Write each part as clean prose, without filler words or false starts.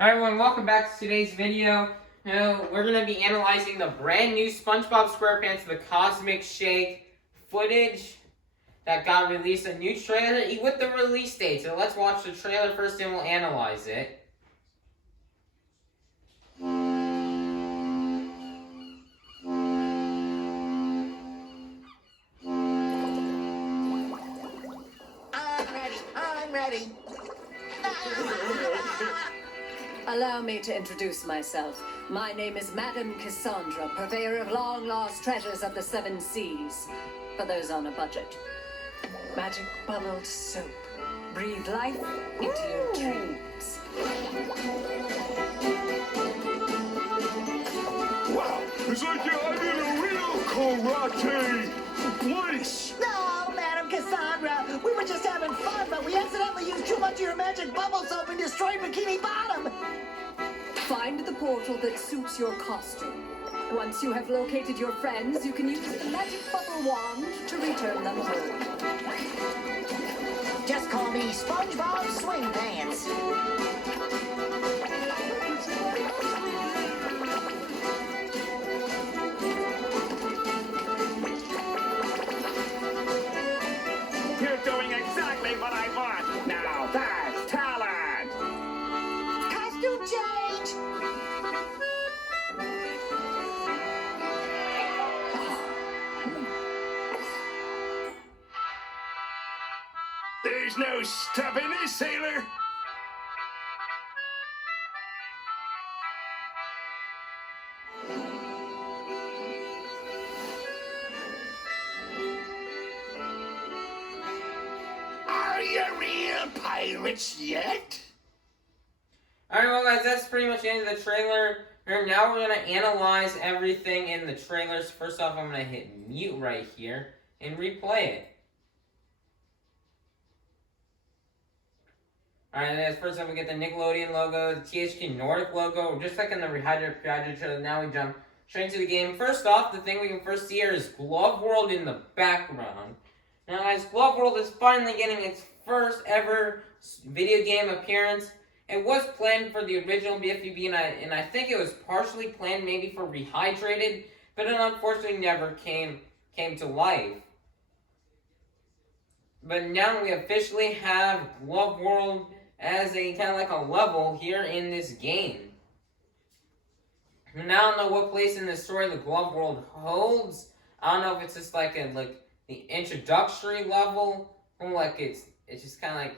Hi everyone, welcome back to today's video. Now, we're going to be analyzing the brand new SpongeBob SquarePants The Cosmic Shake footage that got released, a new trailer with the release date. So let's watch the trailer first and we'll analyze it. I'm ready. Allow me to introduce myself. My name is Madame Cassandra, purveyor of long-lost treasures of the 7 seas. For those on a budget. Magic bubbled soap. Breathe life into your dreams. Wow, it's like I'm in a real karate place. No, Madam Cassandra. We were just having fun, but we accidentally used too much of your magic bubble soap and destroyed Bikini Bottom. Find the portal that suits your costume. Once you have located your friends, you can use the magic bubble wand to return them home. Just call me SpongeBob SquarePants. You're doing exactly what I want. Now that's talent. Costume change. There's no stopping this, sailor. Are you real pirates yet? Alright, well guys, that's pretty much the end of the trailer. And now we're going to analyze everything in the trailers. First off, I'm going to hit mute right here and replay it. Alright, first off we get the Nickelodeon logo, the THQ Nordic logo, just like in the Rehydrate trailer. Now we jump straight into the game. First off, the thing we can first see here is Glove World in the background. Now guys, Glove World is finally getting its first ever video game appearance. It was planned for the original BFB, and I think it was partially planned maybe for Rehydrated, but it unfortunately never came to life. But now we officially have Glove World as a kind of like a level here in this game. And I don't know what place in the story the Glove World holds. I don't know if it's just like the introductory level, or like it's just kind of like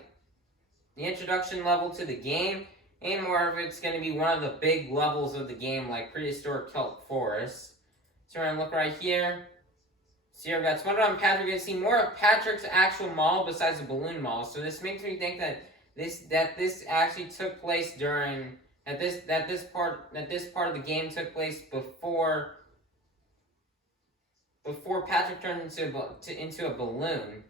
the introduction level to the game, and more of it's going to be one of the big levels of the game, like Prehistoric Kelp Forest. So we're going to look right here. So here we've got SpongeBob and Patrick. You're going to see more of Patrick's actual model besides the balloon model. So this makes me think that this actually took place during that this part of the game took place before Patrick turned into a balloon.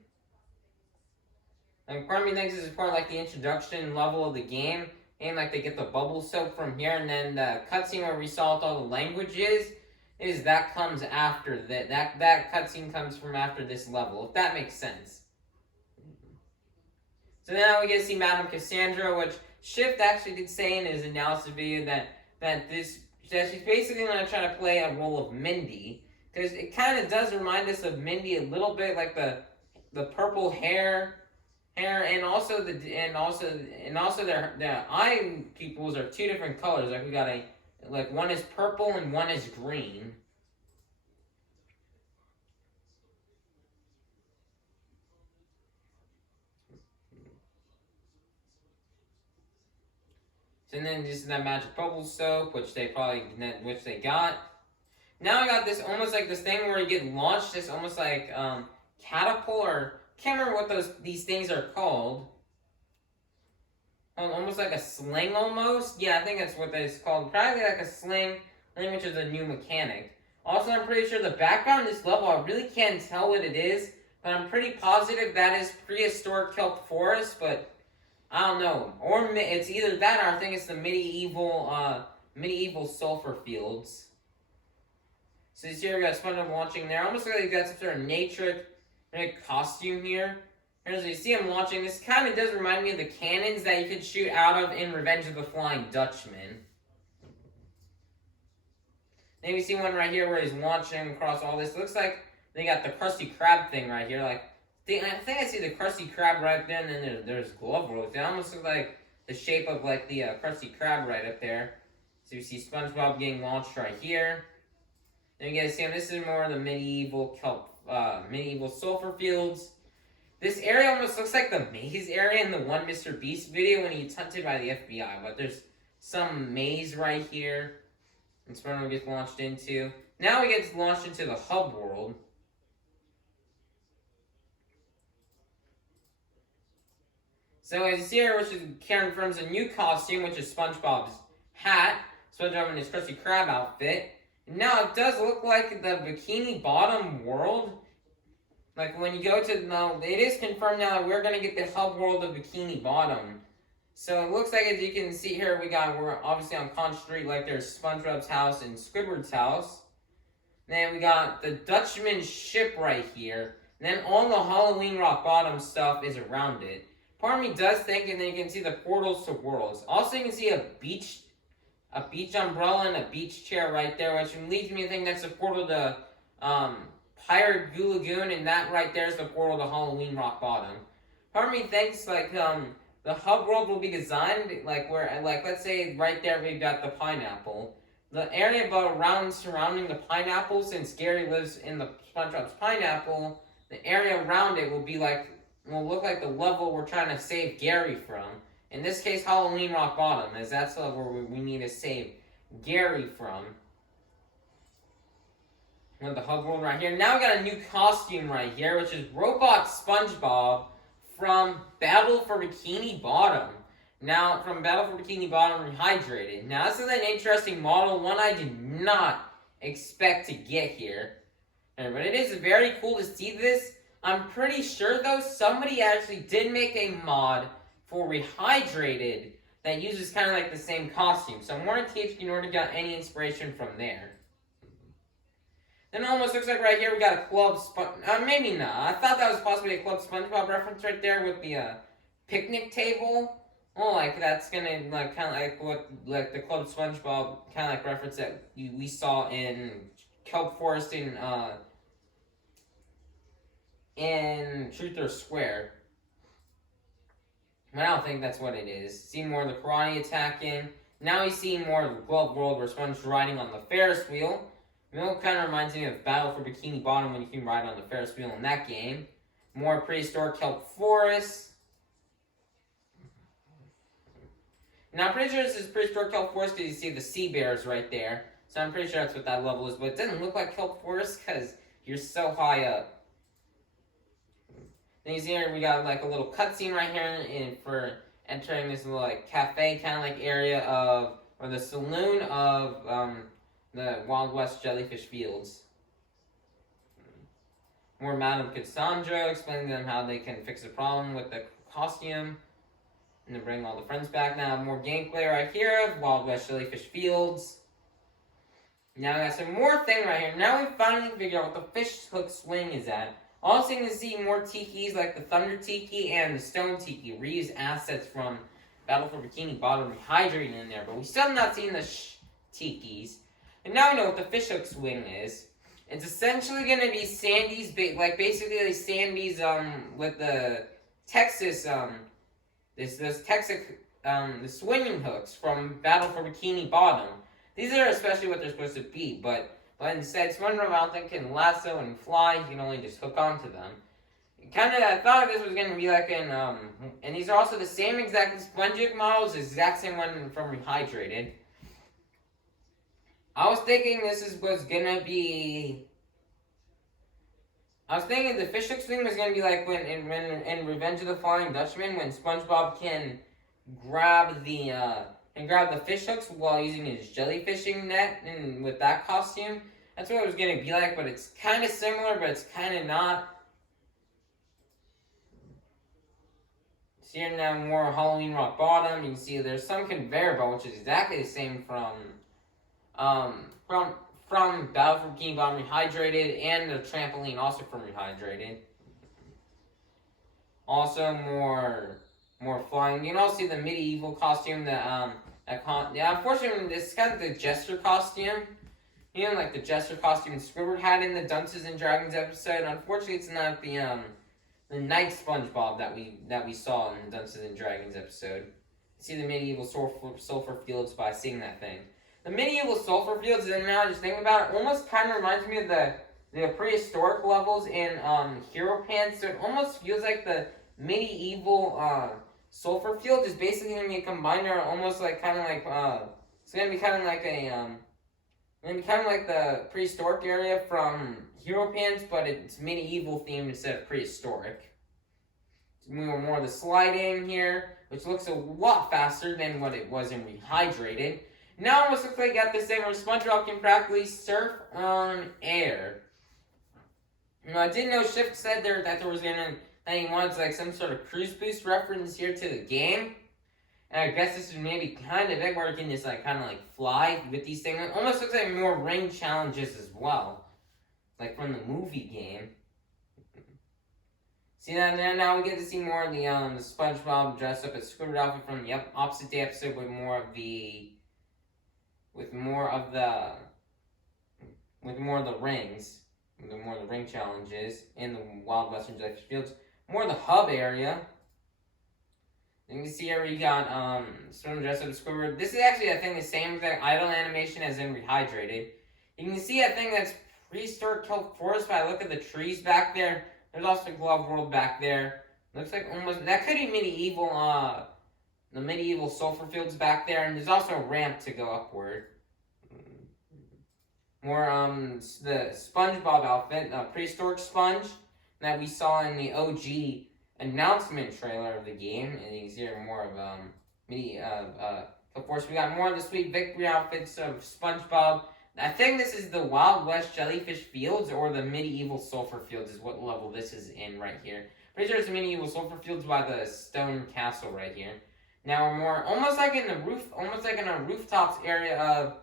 Like, part of me thinks this is part of like the introduction level of the game, and like they get the bubble soap from here, and then the cutscene where we saw all the languages that comes after that cutscene comes from after this level, if that makes sense. So now we get to see Madame Cassandra, which Shift actually did say in his analysis video that she's basically going to try to play a role of Mindy, because it kind of does remind us of Mindy a little bit, like the purple hair, and also their eye pupils are two different colors. Like we got one is purple and one is green. And then this is that magic bubble soap, which they got. Now I got this almost like this thing where you get launched. This almost like catapult, or can't remember what these things are called. Almost like a sling, almost. Yeah, I think that's what it's called. Probably like a sling, which is a new mechanic. Also, I'm pretty sure the background of this level, I really can't tell what it is, but I'm pretty positive that is Prehistoric Kelp Forest, but I don't know. Or it's either that, or I think it's the medieval sulfur fields. So this here we got SpongeBob launching there. Almost like you got some sort of nature costume here. As you see him launching, this kind of does remind me of the cannons that you could shoot out of in Revenge of the Flying Dutchman. Then we see one right here where he's launching across all this. It looks like they got the Krusty Krab thing right here. Like, I think I see the Krusty Krab right there, and then there's glove rolls. It almost looks like the shape of like the Krusty Krab right up there. So you see SpongeBob getting launched right here. Then you guys see him. This is more of the medieval medieval sulfur fields. This area almost looks like the maze area in the one Mr. Beast video when he's hunted by the FBI. But there's some maze right here. And SpongeBob gets launched into. Now he gets launched into the hub world. So as you see here, which is confirms a new costume, which is SpongeBob's hat. SpongeBob in his Krusty Krab outfit. And now it does look like the Bikini Bottom world. Like when you go to, now it is confirmed now that we're going to get the hub world of Bikini Bottom. So it looks like, as you can see here, we're obviously on Conch Street, like there's SpongeBob's house and Squidward's house. Then we got the Dutchman's ship right here. And then all the Halloween Rock Bottom stuff is around it. Part of me does think, and then you can see the portals to worlds. Also, you can see a beach umbrella and a beach chair right there, which leads me to think that's the portal to Pirate Goo Lagoon, and that right there is the portal to Halloween Rock Bottom. Part of me thinks like the hub world will be designed like where, like let's say right there we've got the pineapple. The area surrounding the pineapple, since Gary lives in the SpongeBob's pineapple, the area around it will look like the level we're trying to save Gary from. In this case, Halloween Rock Bottom, as that's the level we need to save Gary from. With the hub world right here. Now we got a new costume right here, which is Robot SpongeBob from Battle for Bikini Bottom. Now, from Battle for Bikini Bottom Rehydrated. Now, this is an interesting model, one I did not expect to get here. But it is very cool to see this. I'm pretty sure, though, somebody actually did make a mod for Rehydrated that uses kind of like the same costume. So I'm wondering if THQ Nordic got any inspiration from there. Then it almost looks like right here we got a Club maybe not. I thought that was possibly a Club SpongeBob reference right there with the picnic table. Oh, like that's gonna like kind of like what like the Club SpongeBob kind of like reference that we saw in Kelp Forest in Truth or Square. But I don't think that's what it is. See more of the karate attacking. Now we see more of the Glove World where Sponge's riding on the Ferris wheel. It kind of reminds me of Battle for Bikini Bottom when you can ride on the Ferris wheel in that game. More prehistoric Kelp Forest. Now I'm pretty sure this is prehistoric Kelp Forest because you see the sea bears right there. So I'm pretty sure that's what that level is. But it doesn't look like Kelp Forest because you're so high up. Then you see here we got like a little cutscene right here for entering this little like cafe kind of like area of, or the saloon of the Wild West Jellyfish Fields. More Madame Cassandra explaining to them how they can fix the problem with the costume. And then bring all the friends back. Now more gameplay right here of Wild West Jellyfish Fields. Now we got some more thing right here. Now we finally figure out what the fish hook swing is at. Also, you can see more tikis like the Thunder Tiki and the Stone Tiki. Reuse assets from Battle for Bikini Bottom Rehydrating in there. But we still have not seen the tikis. And now we know what the fish hook swing is. It's essentially going to be Sandy's, like basically Sandy's, with the Texas, the swinging hooks from Battle for Bikini Bottom. These are especially what they're supposed to be, but instead, SpongeBob I don't think can lasso and fly. You can only just hook onto them. I thought this was going to be like in, and these are also the same exact SpongeBob models, the exact same one from Rehydrated. I was thinking was going to be, I was thinking the fish hook swing was going to be like when in Revenge of the Flying Dutchman, when SpongeBob can grab the fish hooks while using his jellyfishing net and with that costume. That's what it was going to be like, but it's kind of similar, but it's kind of not. See here now more Halloween Rock Bottom. You can see there's some conveyor belt, which is exactly the same from Battle for Bikini Bottom Rehydrated, and the trampoline also from Rehydrated. Also more flying. You can also see the medieval costume that yeah, unfortunately this is kind of the jester costume. You know, like the jester costume Squidward had in the Dungeons and Dragons episode. Unfortunately, it's not the Night SpongeBob that we saw in the Dungeons and Dragons episode. See the medieval sulfur fields by seeing that thing. The medieval sulfur fields, and now just thinking about it, almost kind of reminds me of the prehistoric levels in Hero Pants. So it almost feels like the medieval sulfur field is basically going to be combined, or almost like kind of like it's going to be kind of like the prehistoric area from Hero Pants, but it's medieval themed instead of prehistoric. We were more of the sliding here, which looks a lot faster than what it was in Rehydrated. Now it almost looks like you got this thing where SpongeBob can practically surf on air. You know, I didn't know Shift said that he wanted like some sort of cruise boost reference here to the game. And I guess this is maybe kind of it where you can just like kind of like fly with these things. It almost looks like more ring challenges as well, like from the movie game. See that now we get to see more of the SpongeBob dressed up as Squidward outfit from the opposite day episode with more of the rings, more of the ring challenges in the Wild Western Jellyfish Fields, more of the hub area. You can see here we got SpongeBob dressed up as Squidward. This is actually I think the same exact idle animation as in Rehydrated. You can see I think that's prehistoric kelp forest. But I look at the trees back there. There's also Glove World back there. Looks like almost that could be medieval. The medieval sulfur fields back there, and there's also a ramp to go upward. More the SpongeBob outfit, prehistoric sponge that we saw in the OG announcement trailer of the game, and you can see more of of course we got more of the Sweet Victory outfits of SpongeBob. I think this is the Wild West Jellyfish Fields or the medieval sulfur fields is what level this is in right here. Pretty sure it's the medieval sulfur fields by the stone castle right here. Now we're more almost like in a rooftops area of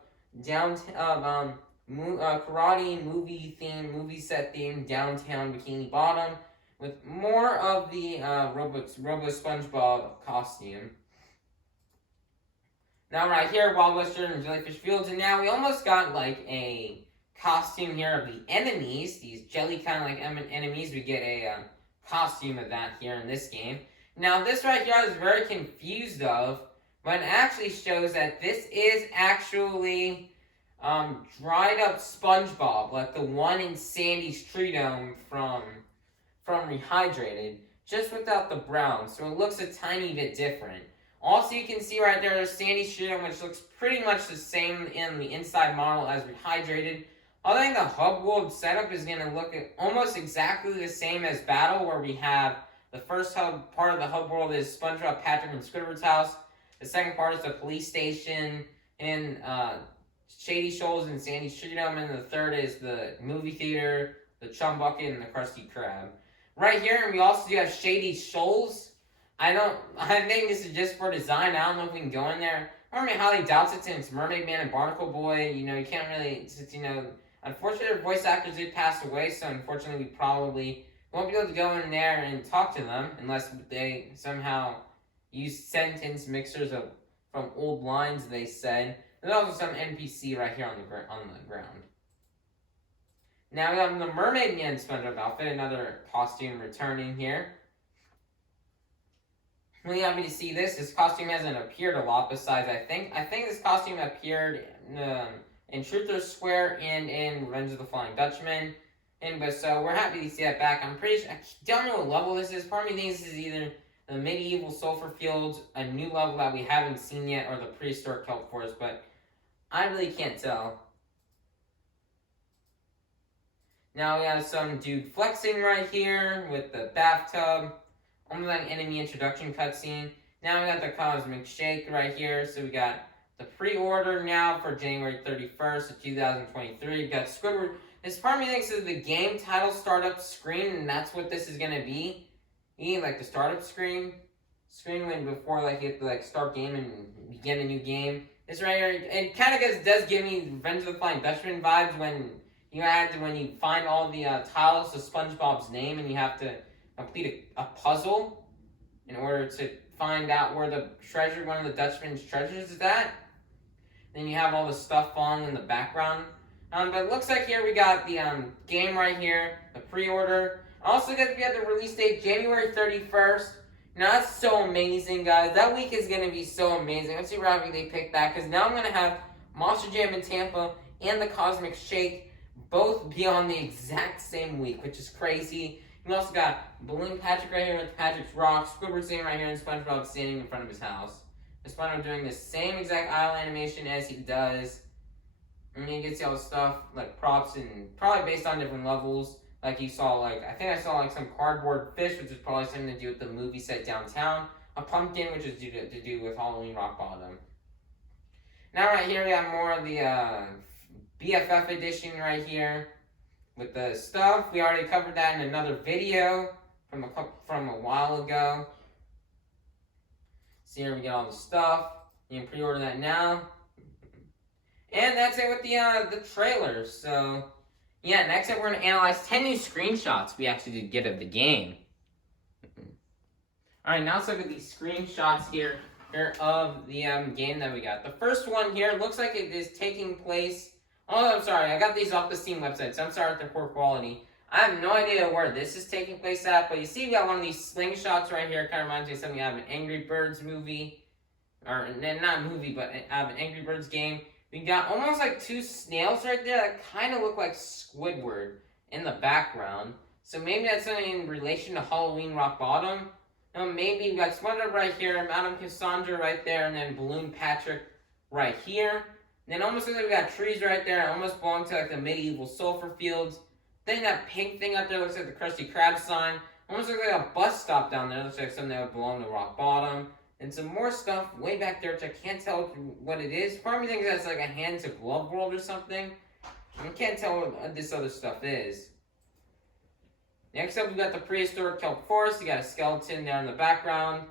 downtown karate movie set theme downtown Bikini Bottom with more of the Robo SpongeBob costume. Now right here, Wild Western Jellyfish Fields, and now we almost got like a costume here of the enemies, these jelly kind of like enemies. We get a costume of that here in this game. Now this right here I was very confused of, but it actually shows that this is actually dried up SpongeBob, like the one in Sandy's Tree Dome from Rehydrated, just without the brown, so it looks a tiny bit different. Also, you can see right there, there's Sandy's Tree Dome, which looks pretty much the same in the inside model as Rehydrated. I think the hub world setup is going to look almost exactly the same as Battle, where we have the first part of the hub world is SpongeBob, Patrick, and Squidward's house. The second part is the police station in Shady Shoals and Sandy's Tree Dome, and the third is the movie theater, the Chum Bucket, and the Krusty Krab. Right here, and we also do have Shady Shoals. I think this is just for design. I don't know if we can go in there. I highly doubts it since Mermaid Man and Barnacle Boy, you can't really, unfortunately their voice actors did pass away, so unfortunately we probably won't be able to go in there and talk to them unless they somehow use sentence mixers from old lines they said. There's also some NPC right here on the ground. Now we have the Mermaid Man SpongeBob outfit, another costume returning here. Really happy to see this. This costume hasn't appeared a lot besides, I think this costume appeared in Truth or Square and in Revenge of the Flying Dutchman. But so we're happy to see that back. I don't know what level this is. Part of me thinks this is either the medieval sulfur fields, a new level that we haven't seen yet, or the prehistoric kelp forest, but I really can't tell. Now we have some dude flexing right here with the bathtub. Almost like an enemy introduction cutscene. Now we got the Cosmic Shake right here. So we got the pre-order now for January 31st of 2023. We got Squidward. This part of me thinks is the game title startup screen, and that's what this is gonna be. Like the startup screen when before like you have to like start game and begin a new game. This right here, it kind of does give me Revenge of the Flying Dutchman vibes when you find all the tiles of SpongeBob's name and you have to complete a puzzle in order to find out where the treasure, one of the Dutchman's treasures is at. Then you have all the stuff falling in the background. But it looks like here we got the game right here, the pre-order. Also, guys, we have the release date, January 31st. Now, that's so amazing, guys. That week is going to be so amazing. Let's see how happy they picked that, because now I'm going to have Monster Jam in Tampa and the Cosmic Shake both be on the exact same week, which is crazy. You also got Balloon Patrick right here with Patrick's Rock, Squidward standing right here, and SpongeBob standing in front of his house. And SpongeBob doing the same exact aisle animation as he does. And you can see all the stuff, like props, and probably based on different levels. Like you saw, like, I think I saw like some cardboard fish, which is probably something to do with the movie set downtown. A pumpkin, which is to do with Halloween Rock Bottom. Now right here we have more of the BFF edition right here with the stuff. We already covered that in another video from a while ago. So here we get all the stuff. You can pre-order that now. And that's it with the trailers. So yeah, next up we're gonna analyze 10 new screenshots we actually did get of the game. Alright, now let's look at these screenshots here of the game that we got. The first one here looks like it is taking place. Oh, I'm sorry, I got these off the Steam website, so I'm sorry if they're poor quality. I have no idea where this is taking place at, but you see we got one of these slingshots right here. It kind of reminds me of something out of an Angry Birds movie. Or, not movie, but out of an Angry Birds game. We got almost like two snails right there that kind of look like Squidward in the background. So maybe that's something in relation to Halloween Rock Bottom. Maybe we got SpongeBob right here, Madame Cassandra right there, and then Balloon Patrick right here. And then almost looks like we got trees right there. It almost belong to like the medieval sulfur fields. Then that pink thing up there looks like the Krusty Krab sign. Almost looks like a bus stop down there. Looks like something that would belong to Rock Bottom. And some more stuff way back there, which I can't tell what it is. Part of me thinks that's like a Hand to Glove World or something. I can't tell what this other stuff is. Next up, we got the prehistoric kelp forest. You got a skeleton there in the background.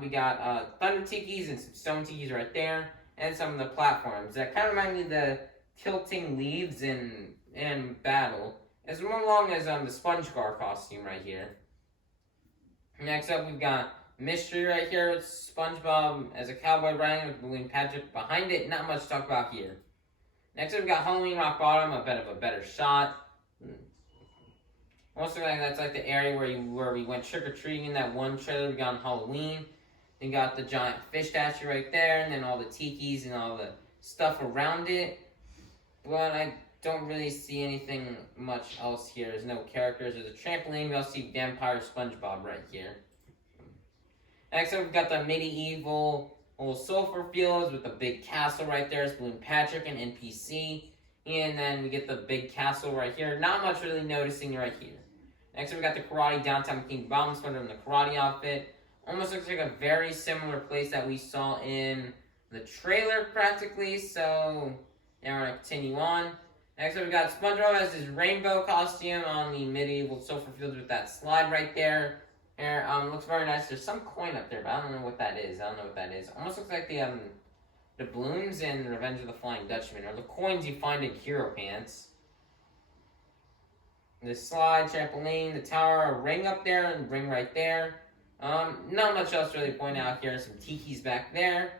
We got thunder tikis and some stone tikis right there, and some of the platforms that kind of remind me of the tilting leaves in battle, as long as the SpongeGar costume right here. Next up, we've got mystery right here with SpongeBob as a cowboy riding with Balloon Patrick behind it. Not much to talk about here. Next up, we got Halloween Rock Bottom, a bit of a better shot. Also, like that's like the area where we went trick or treating in that one trailer we got on Halloween. Then got the giant fish statue right there, and then all the tikis and all the stuff around it. But I don't really see anything much else here. There's no characters. There's a trampoline. We also see Vampire SpongeBob right here. Next up, we've got the medieval old sulfur fields with the big castle right there. It's Balloon Patrick and NPC. And then we get the big castle right here. Not much really noticing right here. Next up, we got the karate downtown King Bomb Sweater in the karate outfit. Almost looks like a very similar place that we saw in the trailer practically. So, now we're going to continue on. Next up, we got SpongeBob as his rainbow costume on the medieval sulfur fields with that slide right there. Here, looks very nice. There's some coin up there, but I don't know what that is. Almost looks like the balloons in Revenge of the Flying Dutchman, or the coins you find in Hero Pants. The slide, trampoline, the tower, a ring up there, and ring right there. Not much else to really point out here. Some tikis back there.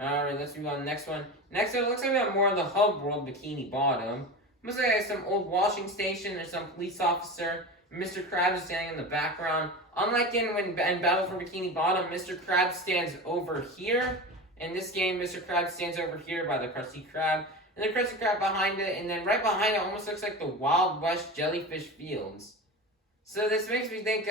Alright, let's move on to the next one. Next up, it looks like we have more of the Hub World Bikini Bottom. Looks like some old washing station. There's some police officer. Mr. Krabs is standing in the background. Unlike in Battle for Bikini Bottom, Mr. Krabs stands over here. In this game, Mr. Krabs stands over here by the Krusty Krab. And the Krusty Krab behind it, and then right behind it almost looks like the Wild West Jellyfish Fields. So this makes me think,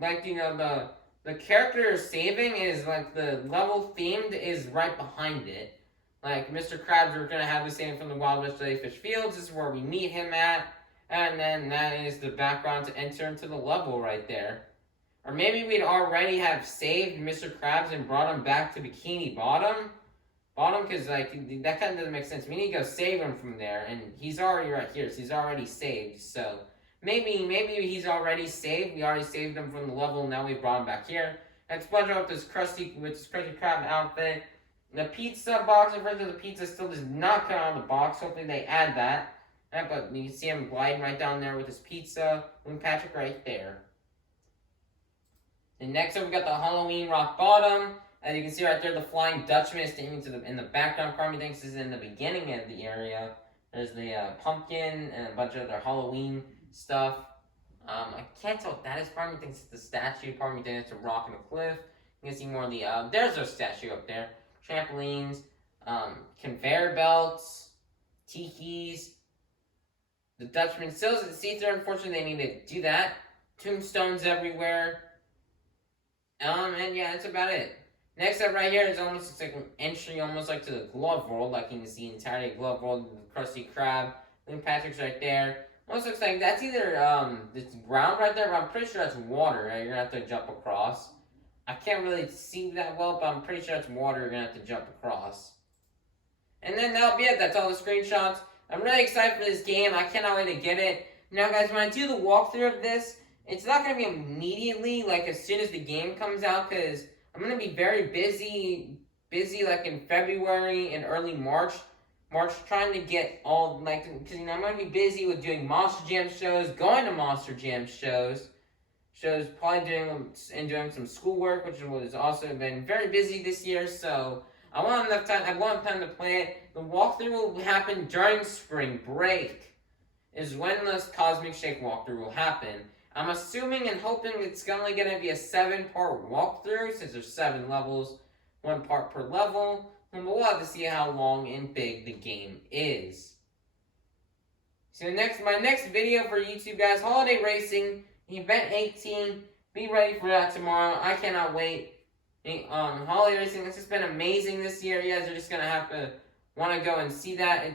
like, you know, the character you're saving is, like, the level themed is right behind it. Like, Mr. Krabs, we're going to have the same from the Wild West Jellyfish Fields. This is where we meet him at. And then that is the background to enter into the level right there. Or maybe we'd already have saved Mr. Krabs and brought him back to Bikini Bottom. Because, like, that kind of doesn't make sense. We need to go save him from there. And he's already right here, so he's already saved. So, maybe he's already saved. We already saved him from the level, and now we brought him back here. And SpongeBob with his Krusty Krab outfit. The pizza box, in front of the pizza, still does not come out of the box. Hopefully they add that. But you can see him gliding right down there with his pizza. And Patrick right there. And next up, we got the Halloween rock bottom. As you can see right there, the Flying Dutchman is standing in the background. Part of me thinks this is in the beginning of the area. There's the pumpkin and a bunch of other Halloween stuff. I can't tell what that is. Part of me thinks it's the statue. Part of me thinks it's a rock and a cliff. You can see more of the, there's a statue up there. Trampolines, conveyor belts, tikis. The Dutchman still isn't see-through. Unfortunately, they need to do that. Tombstones everywhere. And yeah, that's about it. Next up right here is almost like an entry, almost like to the Glove World. Like you can see the entirety of Glove World, the Krusty Krab. Link Patrick's right there. Almost looks like that's either, it's ground right there, but I'm pretty sure that's water, right? You're gonna have to jump across. I can't really see that well, but I'm pretty sure it's water you're gonna have to jump across. And then that'll be it. That's all the screenshots. I'm really excited for this game. I cannot wait to get it. Now, guys, when I do the walkthrough of this, it's not going to be immediately, like, as soon as the game comes out, because I'm going to be very busy, like, in February and early March, trying to get all, like, because, you know, I'm going to be busy with doing Monster Jam shows, going to Monster Jam shows, probably doing some schoolwork, which has also been very busy this year, so I want enough time to play it. The walkthrough will happen during spring break, is when this Cosmic Shake walkthrough will happen. I'm assuming and hoping it's only going to be a 7-part walkthrough, since there's 7 levels, 1 part per level, and we'll have to see how long and big the game is. So my next video for YouTube, guys, Holiday Racing, Event 18, be ready for that tomorrow. I cannot wait. Holiday Racing, this has been amazing this year. You guys are just going to have to want to go and see that.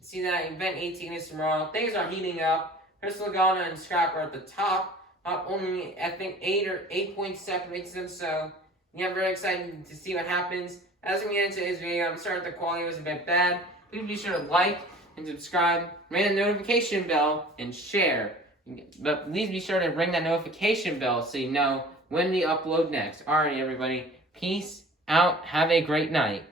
See that Event 18 is tomorrow. Things are heating up. Crystal Lagana and Scrap are at the top. Only, I think, 8 points separates them. So, yeah, I'm very excited to see what happens. As we get into this video, I'm sorry if the quality was a bit bad. Please be sure to like and subscribe, ring the notification bell, and share. But please be sure to ring that notification bell so you know when we upload next. Alright, everybody. Peace out. Have a great night.